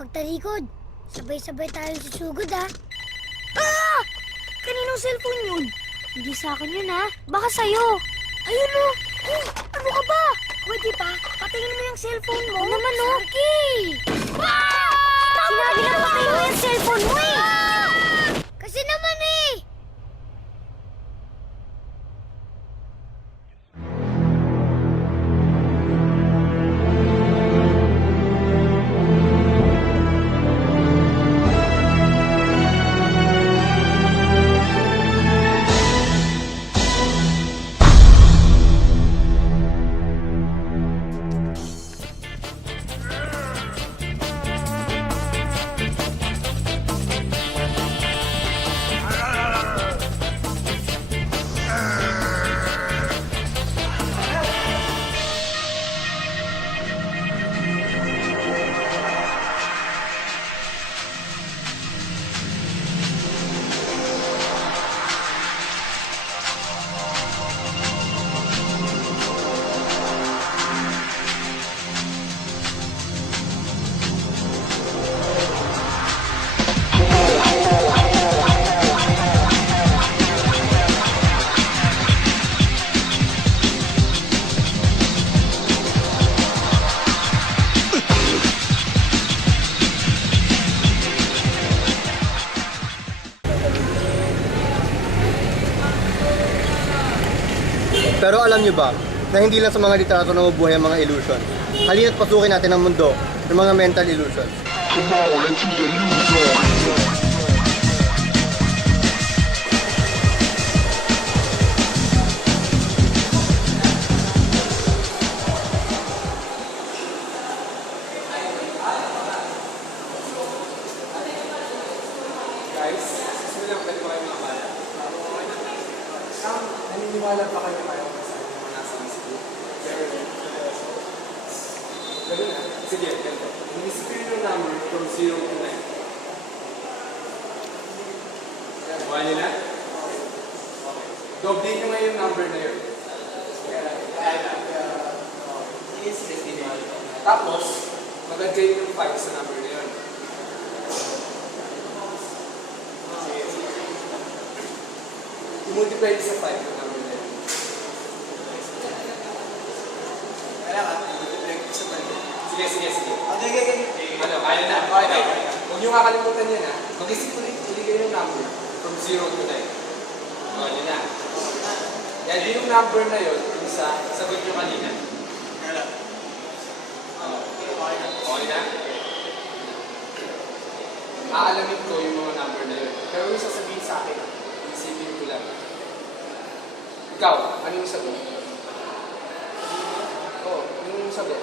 pagtalikod. Sabay-sabay tayo susugod, ha? Ah! Kaninong cellphone yun? Hindi sa akin yun, ha? Baka sa'yo. Ayun, oh. Oh, ano ka ba? Pwede ba? Patayin mo yung cellphone mo. Ano naman, oh? Okay. Sinabi na patayin mo yung cellphone mo, eh. Kasi naman, eh. Pero alam nyo ba, na hindi lang sa mga litrato nabubuhay ang mga illusion. Halina't pasukin natin ang mundo ng mga mental illusions. Guys, sisimulan ko kayo mga bala. Naniniwala pa kayo kayo sa mga nasa school? Ganun na. Sige, ganito. Mag-isipin yung number from 0 to 9. Buha niyo na? Okay. Doble nyo ngayon yung number na yun. Tapos, mag-adjust yung 5 sa number na yun. I-multiply sa 5 yung number na yun. Sige. Ano, kaya na. Okay. Huwag niyo kakalimutan yan, ha. Mag-isip ulit kayo ng number from 0 to 9. Okay, yun na. Yan, yun yung number na yun, yung sa sagot niyo kanina. Okay na? Aalamin ko yung mga number na yun. Pero yung sasabihin sa akin, isipin ko lang. Ikaw, ano yung sagot? Yung sagot.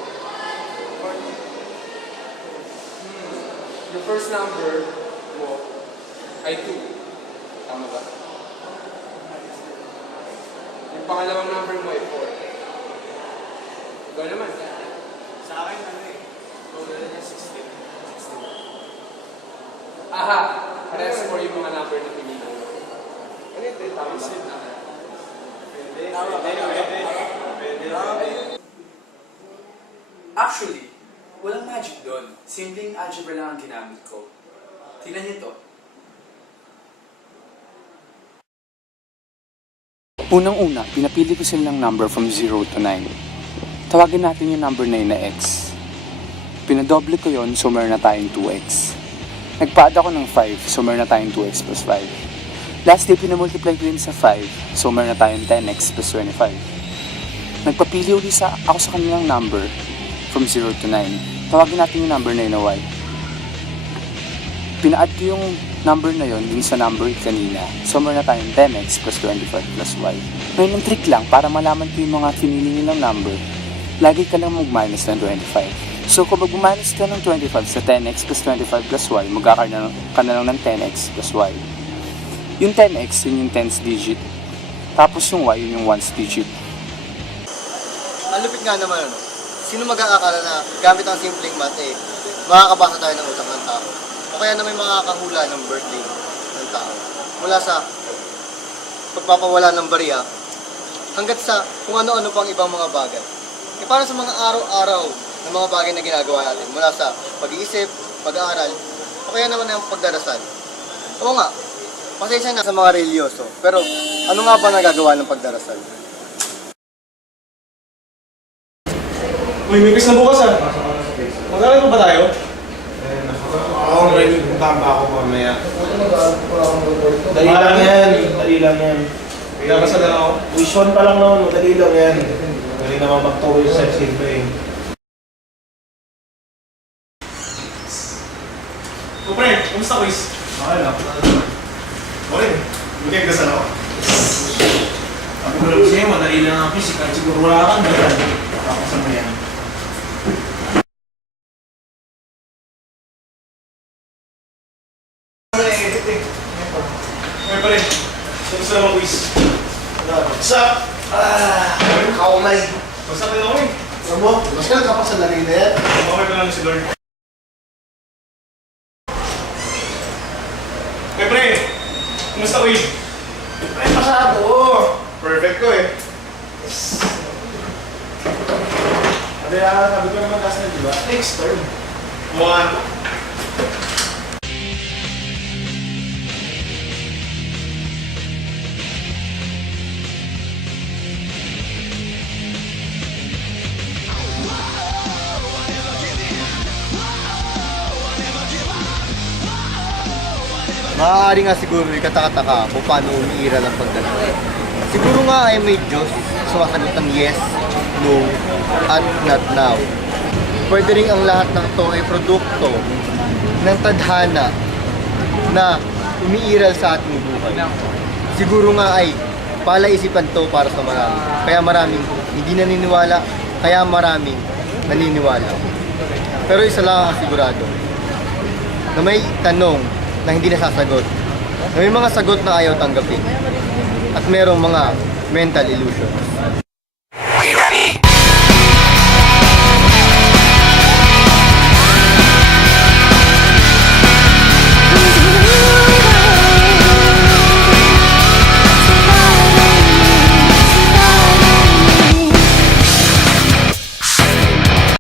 Yung first number mo ay 2. Tama ba? Yung pangalawang number mo ay 4. Ikaw naman. Sa akin, ano eh? Total niya 16. Aha! Parehas 4 yung mga number na pinili mo. Ano ito? Tama ba? Actually, walang magic doon. Simpleng algebra lang ang ginamit ko. Tingnan niyo to. Unang-una, pinapili ko silang number from 0 to 9. Tawagin natin yung number na yun na x. Pinadoble ko yon, so meron na tayong 2x. Nagpa-add ako ng 5, so meron na tayong 2x plus 5. Lastly, pinamultiply ko yun sa 5, so meron na tayong 10x plus 25. Nagpapili ulit ako sa kanilang number from 0 to 9. Tawagin natin yung number na yun na y. Pina-add ko yung number na yun dun sa number kanina. So, meron na tayong 10x plus 25 plus y. Ngayon, ang trick lang, para malaman ko yung mga pinili nilang number, lagi ka lang mag-minus ng 25. So, kung mag-minus ka ng 25 sa 10x plus 25 plus y, magkakaroon ka na lang ng 10x plus y. Yung 10x, yun yung 10th digit. Tapos yung y, yun yung 1st digit. Ang lupit nga naman, ano? Sino mag-aakala na gamit ang simpleng math, makakabasa tayo ng utak ng tao? O kaya na may makakahula ng birthday ng tao? Mula sa pagpapawala ng barya, hanggat sa kung ano-ano pang ibang mga bagay. Para sa mga araw-araw na mga bagay na ginagawa natin, mula sa pag-iisip, pag-aaral, o kaya naman ang pagdarasal. Oo nga, pasensya na sa mga religyoso, pero ano nga ba nagagawa ng pagdarasal? Uy, may quiz na bukas ah. Mag-aaral pa ba tayo? Oo, may puntahan pa ako mamaya. Dali lang yan. Dali lang yan. Pinabasa na ako. Tuition pa lang naman. Madali lang yan. Dali naman mag-tuwi sa silbi. O pre, kumusta quiz? Okay lang. Okay, magkagdasan ako. Sabi ko lang sa'yo, madali lang ang quiz. Kahit siguro wala kang dali. Tapos ano yan. Okay pre, kumusta naman quiz? What's up? Kaumay. Basta ka na eh. Ano mo? Mas ka nagkapak sa lagay na yan? Okay pa lang si Lord. Okay pre, kumusta quiz? Pre, pasado! Perfect ko eh. Sabi ko naman last na, di ba? Next term. Mukha. Maaari nga siguro ikatakataka kung paano umiiral ang pagdarasal. Siguro nga ay may Diyos sumasagot ng yes, no, at not now. Pwede rin ang lahat ng ito ay produkto ng tadhana na umiiral sa ating buhay. Siguro nga ay palaisipan to para sa marami. Kaya maraming hindi naniniwala, kaya maraming naniniwala. Pero isa lang ang sigurado, na may tanong na hindi nasasagot, na may mga sagot na ayaw tanggapin, at merong mga mental illusions.